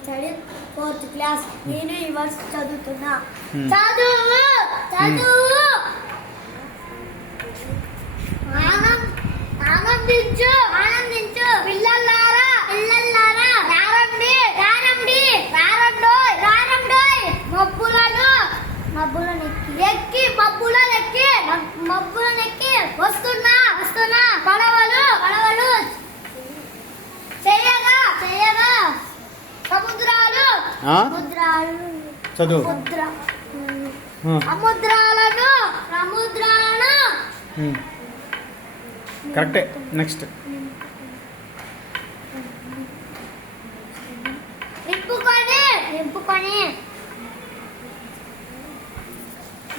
Study 4th class. నేను ఈ వర్ష చదువుతున్నా. చదువు చదువు ఆనందించు ఆనందించు పిల్లలారా పిల్లలారా రారండి రారండి రారండోయ్ రారండోయ్ మబ్బులను ఎక్కి మబ్బులను ఎక్కి వస్తున్నా వస్తున్నా పడవలు పడవలు చేయగా చేయగా సముద్రాలు సముద్రాలు చదువు సముద్రాలను సముద్రాలను కరెక్టే. నెక్స్ట్ నింపుకొని నింపుకొని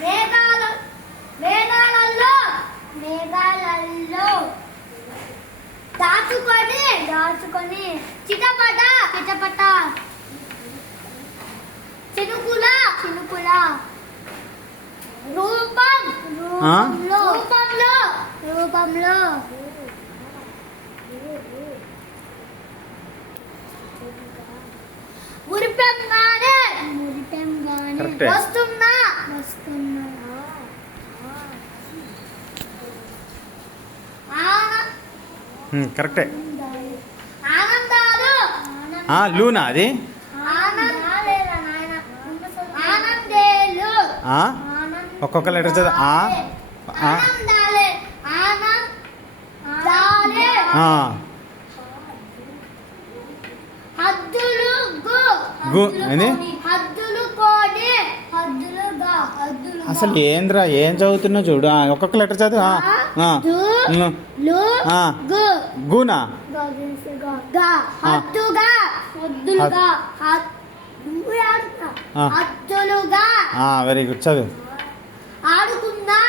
మేఘాలలో మేఘాలలో దాచుకొని దాచుకొని చిటపట చిటపట చినుకుల చినుకుల రూపంలో రూపంలో రూపంలో మురిపెంగానే మురిపెంగానే వస్తున్నా వస్తున్నా కరెక్టే. ఆనందాలు లూనా అది ఆనందేలు ఒక్కొక్క లెటర్ చదువు. ఆనందాలే ఆనందాలే హద్దులు గు అని హద్దులు కోడి హద్దులుగా హద్దులు అసలు ఏంద్రా ఏం చదువుతున్నా చూడు. ఒక్కొక్క లెటర్ చదువు. గూనా హద్దుగా హద్దులుగా హద్దులుగా. వెరీ గుడ్ చదువు. ఆడుకుందా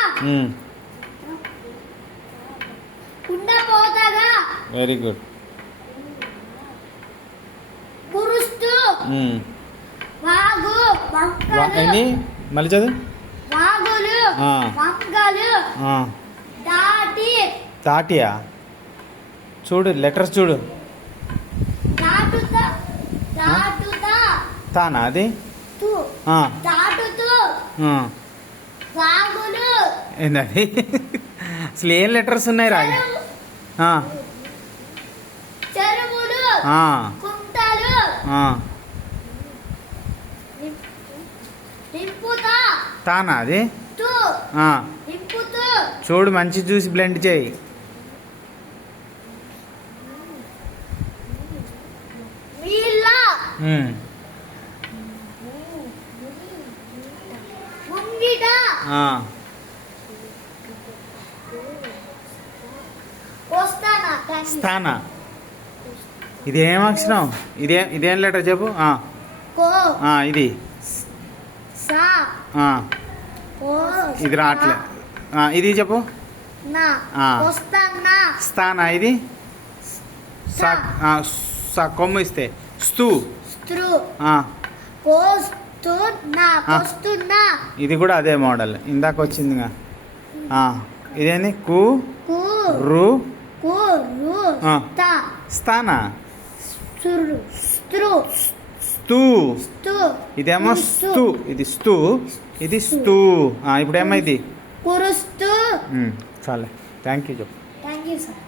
ఉండపోతగా. Very good. కురుస్తూ వాగు ఎన్ని మళ్ళీ చదువు. వాగులు వంకలు దాటి తాటియా చూడు లెటర్స్ చూడు. దాటుతా దాటుతా తానా అది దాటుతూ వాగులు. ఏంటది అసలు ఏం లెటర్స్ ఉన్నాయి రా? చెరువులు కుంటలు నింపుతా తానా అది నింపుతూ చూడు మంచి చూసి బ్లెండ్ చేయి. వీళ్ళ ముంగిట వస్తానా స్థానా. ఇదేం అక్షరం? ఇదేం లెటర్ చెప్పు. ఇది సా ఇది రావట్లే. ఇది చెప్పు. వస్తానా స్థానా. ఇది కొమ్ము ఇస్తే స్తూ. ఇది కూడా అదే మోడల్ ఇందాక వచ్చిందిగా. ఇదేంది కు రు స్థానా. స్తూ. ఇదేమో స్తూ. ఇది స్తూ ఇది స్తూ. ఇప్పుడేమో ఇది కురుస్తూ. చాలే. థ్యాంక్ యూ చెప్పు. Thank you sir.